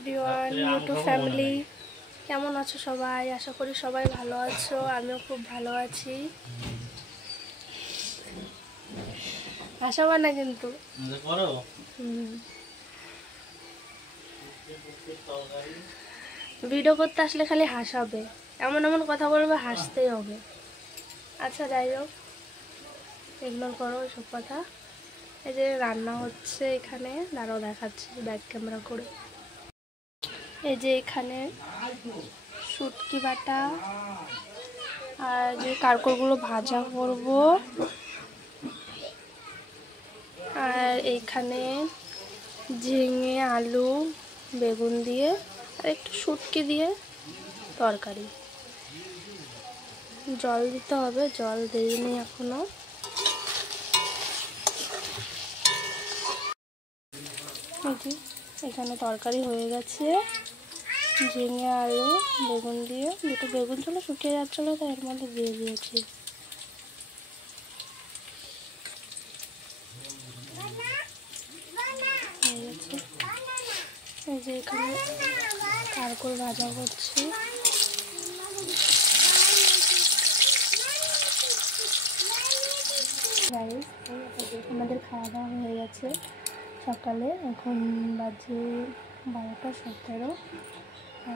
Everyone, YouTube family, কেমন আছো সবাই? আশা করি সবাই ভালো আছো। আমিও খুব ভালো আছি। হাসাবা না কিন্তু। ভিডিও করতে আসলে খালি হাসাবে, এমন এমন কথা বলবে, হাসতেই হবে। আচ্ছা যাই হোক, ইগনোর করো সব কথা। এই যে রান্না হচ্ছে এখানে, দাঁড়াও দেখাচ্ছি ব্যাক ক্যামেরা করে। এই যে এখানে শুটকি বাটা আর যে কারকলগুলো ভাজা করব, আর এইখানে ঝিঙে আলু বেগুন দিয়ে আর একটু শুটকি দিয়ে তরকারি। জল দিতে হবে, জল দিইনি এখনো। এখানে তরকারি হয়ে গেছে, ঝিঙে আলু বেগুন দিয়ে, দুটো বেগুন ছিল শুকিয়ে যাচ্ছিলো তাই এর মধ্যে দিয়ে দিয়েছি। এই যে এখানে কারকল ভাজা করছি। আমাদের খাওয়া দাওয়া হয়ে গেছে সকালে, এখন বাজে 12:17।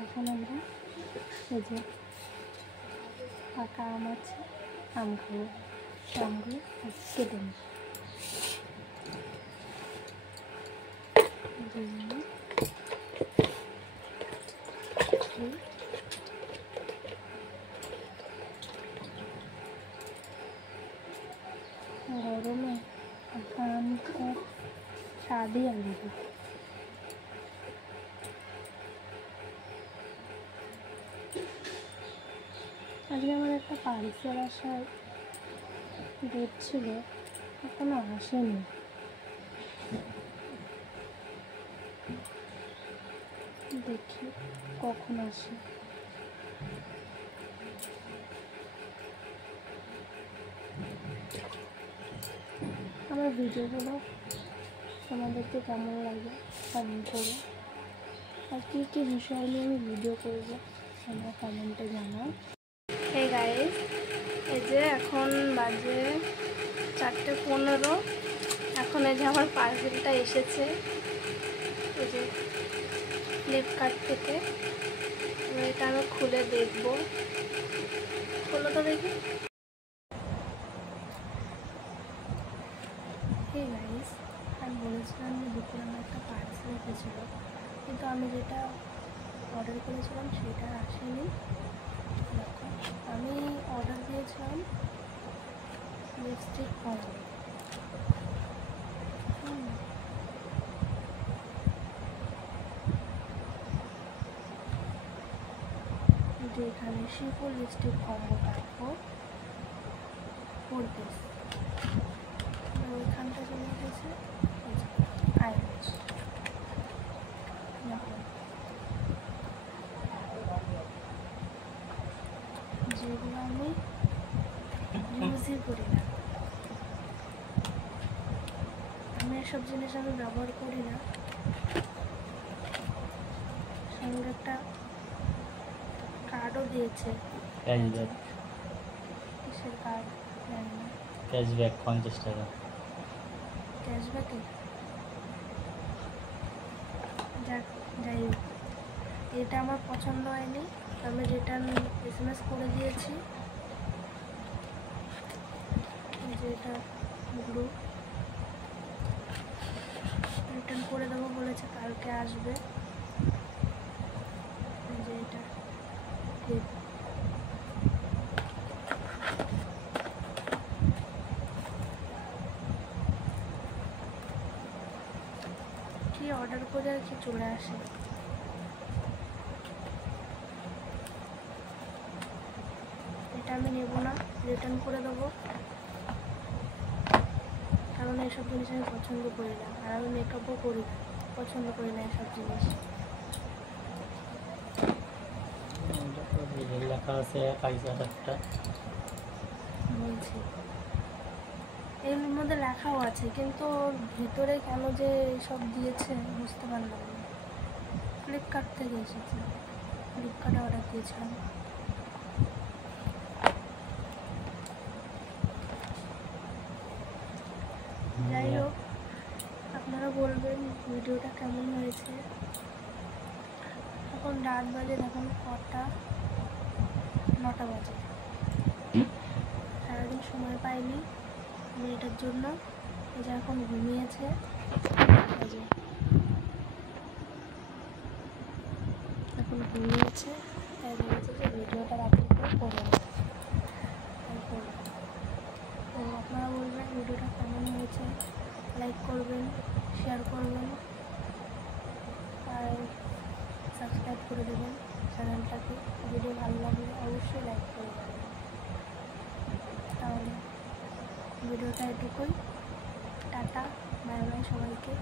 এখন আমরা এই যে পাকা আম আছে, আম খাবো। আমগুলো কেটে নিই। গরমে আম খুব স্বাদই আলাদা। আজকে আমার একটা পার্সেল আসার ডেট ছিল, এখনো আসেনি। দেখি কখন আসে। আমার ভিডিওগুলো তোমাদেরকে কেমন লাগে কমেন্ট করো, আর কী কী বিষয় নিয়ে আমি ভিডিও করবো তোমরা কমেন্টে জানাও। এই গাইস, এই যে এখন বাজে 4:15। এখন এই যে আমার পার্সেলটা এসেছে, এই যে ফ্লিপকার্ট থেকে। এটা আমি খুলে দেখবো, খোলো তো দেখি। এই গাইস, আমি বলেছিলাম যে দুপুরে আমার একটা পার্সেল এসেছিলো, কিন্তু আমি যেটা অর্ডার করেছিলাম সেটা আসেনি। দেখো, আমি অর্ডার দিয়েছিলাম লিপস্টিক কম্বো। যে এখানে শিফন লিপস্টিক কম্বো রাখবো 4 পিস। ওইখানটা চলে গেছে আইরিশ। যেগুলো আমি ইউজই করি না, আমি এসব জিনিস আমি ব্যবহার করি না। সঙ্গে একটা কার্ডও দিয়েছে, কিসের কার্ড জানি না। ক্যাশব্যাক 50 টাকা। ক্যাশব্যাকে যাই হোক, এটা আমার পছন্দ হয়নি, আমি রিটার্ন SMS করে দিয়েছি। যে এটা ব্লু, রিটার্ন করে দেবো বলেছে, কালকে আসবে। যে এটা কি অর্ডার করে আর কি চলে আসে। এটা আমি নেব না, রিটার্ন করে দেবো, কারণ এইসব জিনিস আমি পছন্দ করি না, আর আমি মেকআপও করি না, পছন্দ করি না এসব জিনিস। লেখা আছে বলছি এর মধ্যে লেখাও আছে, কিন্তু ভিতরে কেন যে সব দিয়েছে বুঝতে পারলাম না। ফ্লিপকার্ট থেকে এসেছে, ফ্লিপকার্টে অর্ডার দিয়েছিলাম। যাই হোক, আপনারা বলবেন ভিডিওটা কেমন হয়েছে। এখন রাত বাজে, দেখুন কটা, 9টা বাজে। সারাদিন সময় পাইনি মেয়েটার জন্য, এই যে এখন ঘুমিয়েছে। এখন ঘুমিয়েছে, তাই বলেছে যে ভিডিওটা রাত্রি করে করবেন। তো আপনারা বলবেন ভিডিওটা কেমন হয়েছে, লাইক করবেন, শেয়ার করবেন, আর সাবস্ক্রাইব করে দেবেন চ্যানেলটাকে। ভিডিও ভালো লাগলে অবশ্যই লাইক করে দেবেন। তাহলে ভিডিওটা এটুকুই। টাটা, বাই বাই সবাইকে।